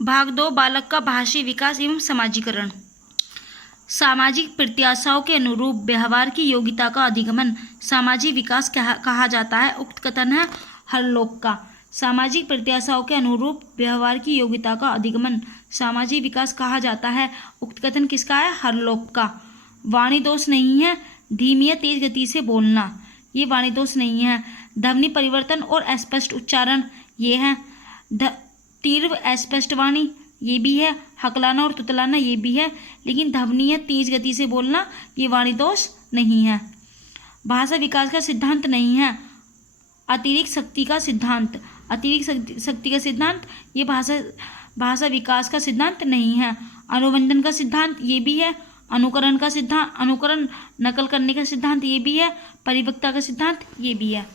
भाग 2 बालक का भाषी विकास एवं समाजीकरण। सामाजिक प्रत्याशाओं के अनुरूप व्यवहार की योग्यता का अधिगमन सामाजिक विकास कहा जाता है। उक्त कथन है हरलोक का। सामाजिक प्रत्याशाओं के अनुरूप व्यवहार की योग्यता का अधिगमन सामाजिक विकास कहा जाता है। उक्त कथन किसका है? हरलोक का। वाणी दोष नहीं है, धीमी या तेज गति से बोलना, ये वाणी दोष नहीं है। ध्वनि परिवर्तन और अस्पष्ट उच्चारण, ये है। तीव्र अस्पष्ट वाणी, ये भी है। हकलाना और तुतलाना, ये भी है। लेकिन ध्वनि या तेज गति से बोलना, ये वाणी दोष नहीं है। भाषा विकास का सिद्धांत नहीं है। अतिरिक्त शक्ति का सिद्धांत, अतिरिक्त शक्ति का सिद्धांत, ये भाषा विकास का सिद्धांत नहीं है। अनुबंधन का सिद्धांत, ये भी है। अनुकरण का सिद्धांत, अनुकरण नकल करने का सिद्धांत, ये भी है। परिपक्वता का सिद्धांत, ये भी है।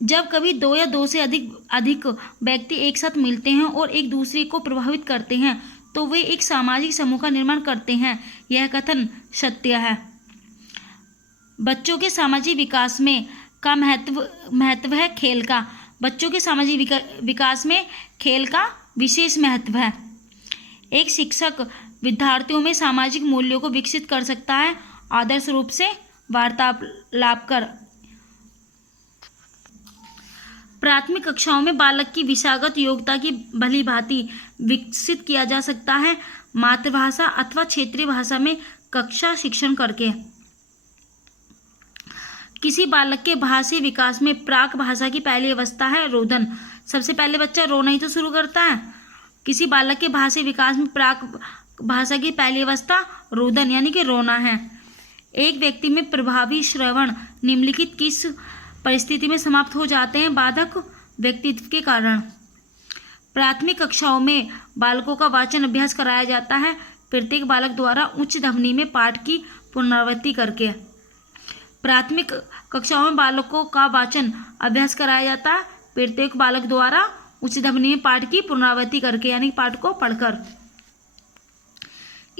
जब कभी दो या दो से अधिक व्यक्ति एक साथ मिलते हैं और एक दूसरे को प्रभावित करते हैं तो वे एक सामाजिक समूह का निर्माण करते हैं। यह कथन सत्य है। बच्चों के सामाजिक विकास में का महत्व है खेल का। बच्चों के सामाजिक विकास में खेल का विशेष महत्व है। एक शिक्षक विद्यार्थियों में सामाजिक मूल्यों को विकसित कर सकता है आदर्श रूप से वार्तालाप कर। प्राथमिक कक्षाओं में बालक की विषयगत योग्यता की भली भांति विकसित किया जा सकता है मातृभाषा अथवा क्षेत्रीय भाषा में कक्षा शिक्षण करके। किसी बालक के भाषी विकास में प्राक भाषा की पहली अवस्था है रोदन। सबसे पहले बच्चा रोना ही तो शुरू करता है। किसी बालक के भाषी विकास में प्राक भाषा की पहली अवस्था रोदन यानी कि रोना है। एक व्यक्ति में प्रभावी श्रवण निम्नलिखित किस परिस्थिति में समाप्त हो जाते हैं? बाधक व्यक्तित्व के कारण। प्राथमिक कक्षाओं में बालकों का वाचन अभ्यास कराया जाता है प्रत्येक बालक द्वारा उच्च ध्वनि में पाठ की पुनरावृत्ति करके। प्राथमिक कक्षाओं में बालकों का वाचन अभ्यास कराया जाता है प्रत्येक बालक द्वारा उच्च ध्वनि में पाठ की पुनरावृत्ति करके, यानी पाठ को पढ़कर।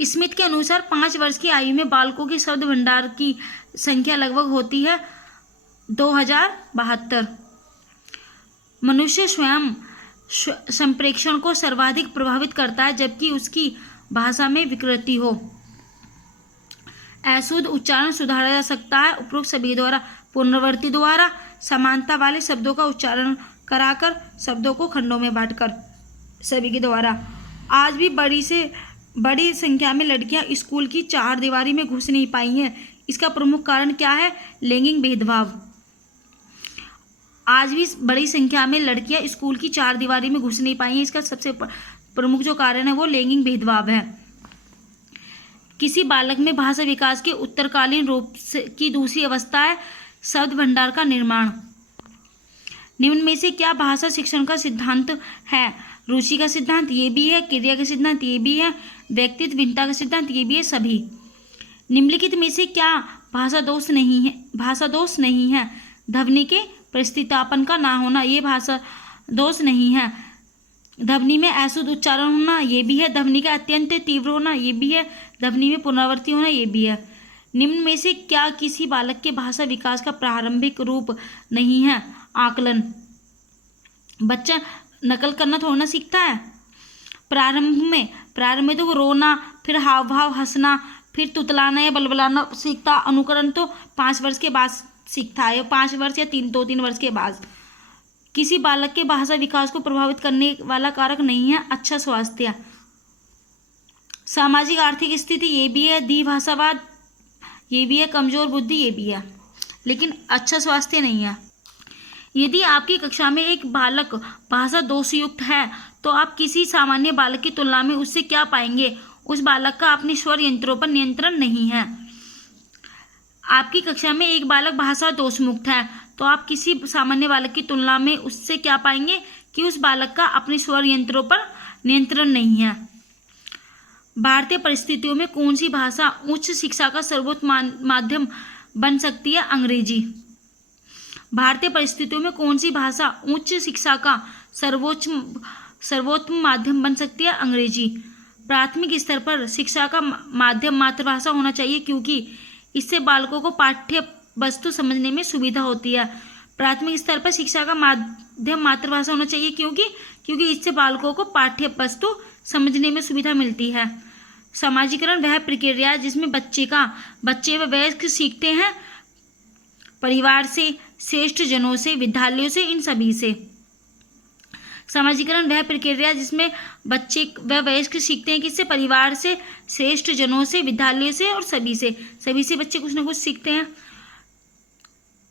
स्मिथ के अनुसार 5 वर्ष की आयु में बालकों के शब्द भंडार की संख्या लगभग होती है 2072। मनुष्य स्वयं संप्रेषण को सर्वाधिक प्रभावित करता है जबकि उसकी भाषा में विकृति हो। अशुद्ध उच्चारण सुधारा जा सकता है उपरोक्त सभी द्वारा। पुनरावृत्ति द्वारा समानता वाले शब्दों का उच्चारण कराकर शब्दों को खंडों में बांटकर सभी के द्वारा। आज भी बड़ी से बड़ी संख्या में लड़कियां स्कूल की 4 दीवारी में घुस नहीं पाई हैं। इसका प्रमुख कारण क्या है? लैंगिक भेदभाव। आज भी बड़ी संख्या में लड़कियां स्कूल की 4 दीवारी में घुस नहीं पाई हैं। इसका सबसे प्रमुख जो कारण है वो लैंगिक भेदभाव है। किसी बालक में भाषा विकास के उत्तरकालीन रूप की दूसरी अवस्था है शब्द भंडार का निर्माण। निम्न में से क्या भाषा शिक्षण का सिद्धांत है? रुचि का सिद्धांत, ये भी है। क्रिया का सिद्धांत, ये भी है। व्यक्तित्व भिन्नता का सिद्धांत, ये भी है। सभी निम्नलिखित में से क्या भाषा दोष नहीं है? भाषा दोष नहीं है। ध्वनि के प्रतिस्थापन का ना होना, ये भाषा दोष नहीं है। ध्वनि में अशुद्ध उच्चारण होना, ये भी है। ध्वनि का अत्यंत तीव्र होना, ये भी है। ध्वनि में पुनरावृत्ति होना, ये भी है। निम्न में से क्या किसी बालक के भाषा विकास का प्रारंभिक रूप नहीं है? आकलन। बच्चा नकल करना थोड़ा ना सीखता है। प्रारंभ में तो वो रोना, फिर हाव भाव, हंसना, फिर तुतलाना या बलबलाना सीखता। अनुकरण तो 5 वर्ष के बाद सीखता है, 5 वर्ष या 3 वर्ष के बाद। किसी बालक के भाषा विकास को प्रभावित करने वाला कारक नहीं है अच्छा स्वास्थ्य। सामाजिक आर्थिक स्थिति, ये भी है। द्विभाषावाद, ये भी है। कमजोर बुद्धि, ये भी है। लेकिन अच्छा स्वास्थ्य नहीं है। यदि आपकी कक्षा में एक बालक भाषा दोषयुक्त है तो आप किसी सामान्य बालक की तुलना में उससे क्या पाएंगे? उस बालक का अपने स्वर यंत्रों पर नियंत्रण नहीं है। आपकी कक्षा में एक बालक भाषा दोष मुक्त है तो आप किसी सामान्य बालक की तुलना में उससे क्या पाएंगे कि उस बालक का अपने स्वर यंत्रों पर नियंत्रण नहीं है। भारतीय परिस्थितियों में कौन सी भाषा उच्च शिक्षा का सर्वोत्तम माध्यम बन सकती है? अंग्रेजी। भारतीय परिस्थितियों में कौन सी भाषा उच्च शिक्षा का सर्वोत्तम माध्यम बन सकती है? अंग्रेजी। प्राथमिक स्तर पर शिक्षा का माध्यम मातृभाषा होना चाहिए क्योंकि इससे बालकों को पाठ्य वस्तु समझने में सुविधा होती है। प्राथमिक स्तर पर शिक्षा का माध्यम मातृभाषा होना चाहिए, क्योंकि इससे बालकों को पाठ्य वस्तु समझने में सुविधा मिलती है। समाजीकरण वह प्रक्रिया है जिसमें बच्चे व वयस्क सीखते हैं परिवार से, श्रेष्ठ जनों से, विद्यालयों से, इन सभी से। समाजीकरण वह प्रक्रिया जिसमें बच्चे व वयस्क सीखते हैं किससे? परिवार से, श्रेष्ठ जनों से, विद्यालयों से और सभी से बच्चे कुछ ना कुछ सीखते हैं।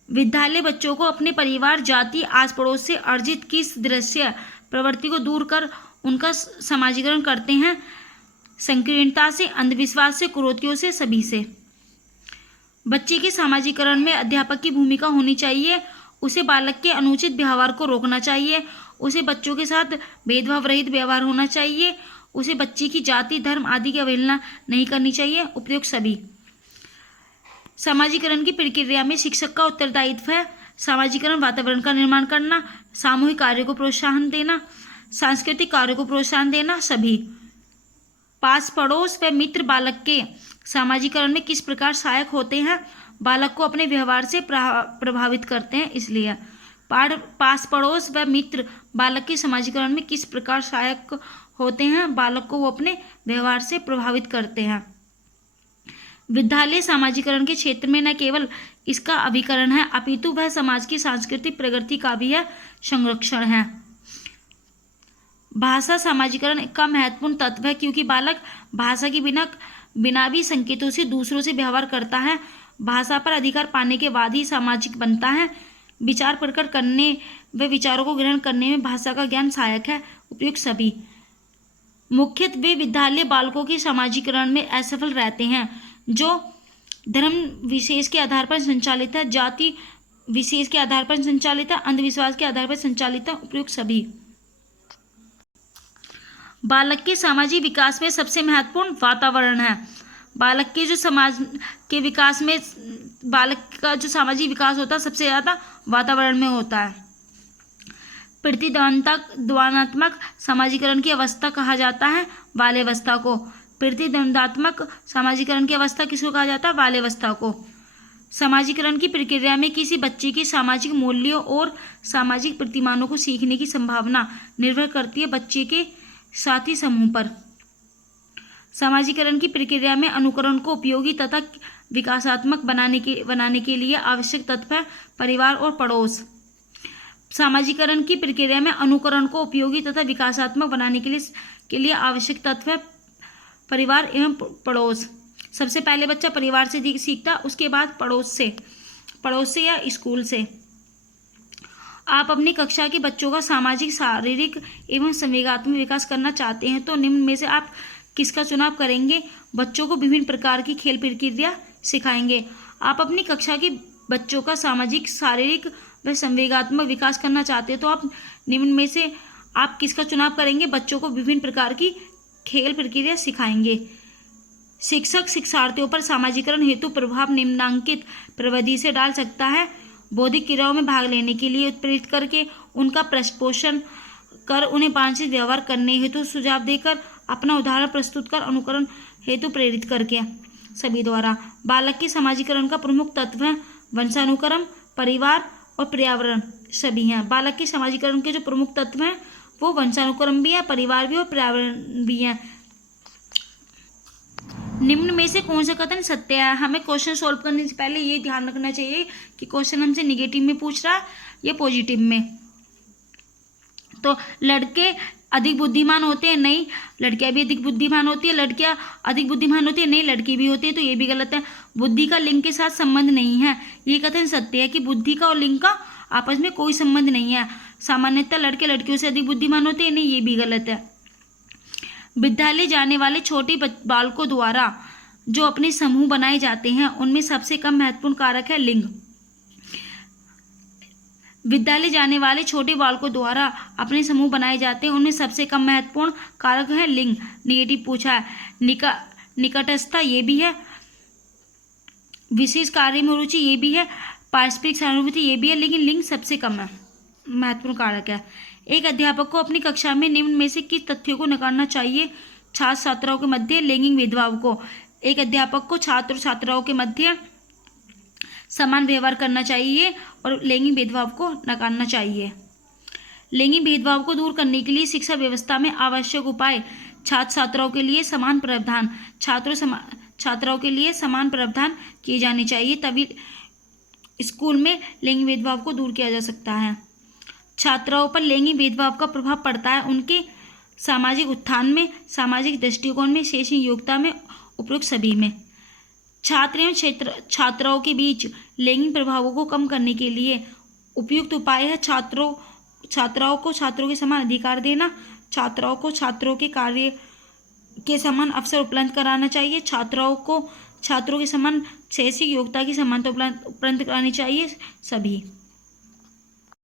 विद्यालय बच्चों को अपने परिवार, जाति, आस पड़ोस से अर्जित किस दृश्य प्रवृत्ति को दूर कर उनका समाजीकरण करते हैं, संकीर्णता से, अंधविश्वास से, कुरीतियों से, सभी से। बच्चे के समाजीकरण में अध्यापक की भूमिका होनी चाहिए। उसे बालक के अनुचित व्यवहार को रोकना चाहिए। उसे बच्चों के साथ भेदभाव रहित व्यवहार होना चाहिए। उसे बच्चे की जाति, धर्म आदि की अवहेलना नहीं करनी चाहिए। उपयुक्त सभी। समाजीकरण की प्रक्रिया में शिक्षक का उत्तरदायित्व है समाजीकरण वातावरण का निर्माण करना, सामूहिक कार्यों को प्रोत्साहन देना, सांस्कृतिक कार्यों को प्रोत्साहन देना। सभी पास पड़ोस व मित्र बालक के समाजीकरण में किस प्रकार सहायक होते हैं? बालक को अपने व्यवहार से प्रभावित करते हैं। इसलिए पास पड़ोस व मित्र बालक के समाजीकरण में किस प्रकार सहायक होते हैं? बालक को वो अपने व्यवहार से प्रभावित करते हैं। विद्यालय समाजीकरण के क्षेत्र में न केवल इसका अभिकरण है, अपितु वह समाज की सांस्कृतिक प्रगति का भी संरक्षण है। भाषा समाजीकरण का महत्वपूर्ण तत्व है, क्योंकि बालक भाषा के बिना भी संकेतों से दूसरों से व्यवहार करता है। भाषा पर अधिकार पाने के बाद ही सामाजिक बनता है। विचार प्रकट करने व विचारों को ग्रहण करने में भाषा का ज्ञान सहायक है। उपयुक्त सभी। मुख्यतः विद्यालय बालकों के समाजीकरण में असफल रहते हैं जो धर्म विशेष के आधार पर संचालित है, जाति विशेष के आधार पर संचालित है, अंधविश्वास के आधार पर संचालित है। उपयुक्त सभी। बालक के सामाजिक विकास में सबसे महत्वपूर्ण वातावरण है। बालक के जो समाज के विकास में बालक का जो सामाजिक विकास होता है सबसे ज़्यादा वातावरण में होता है। प्रतिद्वंदात्मक समाजीकरण की अवस्था कहा जाता है बाल्यावस्था को। प्रतिद्वंदात्मक समाजीकरण की अवस्था किसको कहा जाता है? बाल्यावस्था को। समाजीकरण की प्रक्रिया में किसी बच्चे के सामाजिक मूल्यों और सामाजिक प्रतिमानों को सीखने की संभावना निर्भर करती है बच्चे के साथी समूह पर। समाजीकरण की प्रक्रिया में अनुकरण को उपयोगी तथा विकासात्मक बनाने के लिए आवश्यक तत्व है परिवार और पड़ोस। समाजीकरण की प्रक्रिया में अनुकरण को उपयोगी तथा विकासात्मक बनाने के लिए आवश्यक तत्व है परिवार एवं पड़ोस। सबसे पहले बच्चा परिवार से सीखता, उसके बाद पड़ोस से या स्कूल से। आप अपनी कक्षा के बच्चों का सामाजिक, शारीरिक एवं संवेगात्मक विकास करना चाहते हैं तो निम्न में से आप किसका चुनाव करेंगे? बच्चों को विभिन्न प्रकार की खेल प्रक्रिया सिखाएंगे। आप अपनी कक्षा के बच्चों का सामाजिक, शारीरिक व संवेगात्मक विकास करना चाहते हैं तो आप निम्न में से आप किसका चुनाव करेंगे? बच्चों को विभिन्न प्रकार की खेल प्रक्रिया सिखाएंगे। शिक्षक शिक्षार्थियों पर समाजीकरण हेतु प्रभाव निम्नांकित प्रविधि से डाल सकता है। बौद्धिक क्रियाओं में भाग लेने के लिए उत्प्रेरित करके, उनका पृष्ठपोषण कर, उन्हें वांछित व्यवहार करने हेतु सुझाव देकर, अपना उदाहरण प्रस्तुत कर, अनुकरण हेतु प्रेरित करके। सभी द्वारा बालक के समाजीकरण का प्रमुख तत्व है वंशानुक्रम, परिवार और पर्यावरण। सभी हैं। बालक के समाजीकरण के जो प्रमुख तत्व हैं वो वंशानुक्रम भी है, परिवार भी और पर्यावरण भी है। निम्न में से कौन सा कथन सत्य है? हमें क्वेश्चन सॉल्व करने से पहले ये ध्यान रखना चाहिए कि क्वेश्चन हमसे नेगेटिव में पूछ रहा है या पॉजिटिव में। तो लड़के अधिक बुद्धिमान होते हैं? नहीं। लड़कियां भी अधिक बुद्धिमान होती है? लड़कियां अधिक बुद्धिमान होती है? नहीं, लड़की भी होती है। तो ये भी गलत है। बुद्धि का लिंग के साथ संबंध नहीं है। ये कथन सत्य है कि बुद्धि का और लिंग का आपस में कोई संबंध नहीं है। सामान्यतः लड़के लड़कियों से अधिक बुद्धिमान होते हैं? नहीं, ये भी गलत है। विद्यालय जाने वाले छोटे बालकों द्वारा जो अपने समूह बनाए जाते हैं उनमें सबसे कम महत्वपूर्ण कारक है लिंग। विद्यालय जाने वाले छोटे बालकों द्वारा अपने समूह बनाए जाते हैं उनमें सबसे कम महत्वपूर्ण कारक है लिंग। नेगेटिव पूछा है। निकटस्थता ये भी है। विशेष कार्य में रुचि ये भी है। पारस्परिक सहानुभूति ये भी है, लेकिन लिंग सबसे कम है महत्वपूर्ण कारक है। एक अध्यापक को अपनी कक्षा में निम्न में से किस तथ्यों को नकारना चाहिए? छात्र छात्राओं के मध्य लैंगिक भेदभाव को। एक अध्यापक को छात्र और छात्राओं के मध्य समान व्यवहार करना चाहिए और लैंगिक भेदभाव को नकारना चाहिए। लैंगिक भेदभाव को दूर करने के लिए शिक्षा व्यवस्था में आवश्यक उपाय: छात्र छात्राओं के लिए समान प्रावधान, छात्राओं के लिए समान प्रावधान किए जाने चाहिए, तभी स्कूल में लैंगिक भेदभाव को दूर किया जा सकता है। छात्राओं पर लैंगिक भेदभाव का प्रभाव पड़ता है उनके सामाजिक उत्थान में, सामाजिक दृष्टिकोण में, शैक्षणिक योग्यता में, उपयुक्त सभी में। छात्र एवं छात्राओं के बीच लैंगिक प्रभावों को कम करने के लिए उपयुक्त उपाय है छात्राओं को छात्रों के समान अधिकार देना, छात्राओं को छात्रों के कार्य के समान अवसर उपलब्ध कराना चाहिए, छात्राओं को छात्रों के समान शैक्षिक योग्यता की समानता उपलब्ध करानी चाहिए सभी।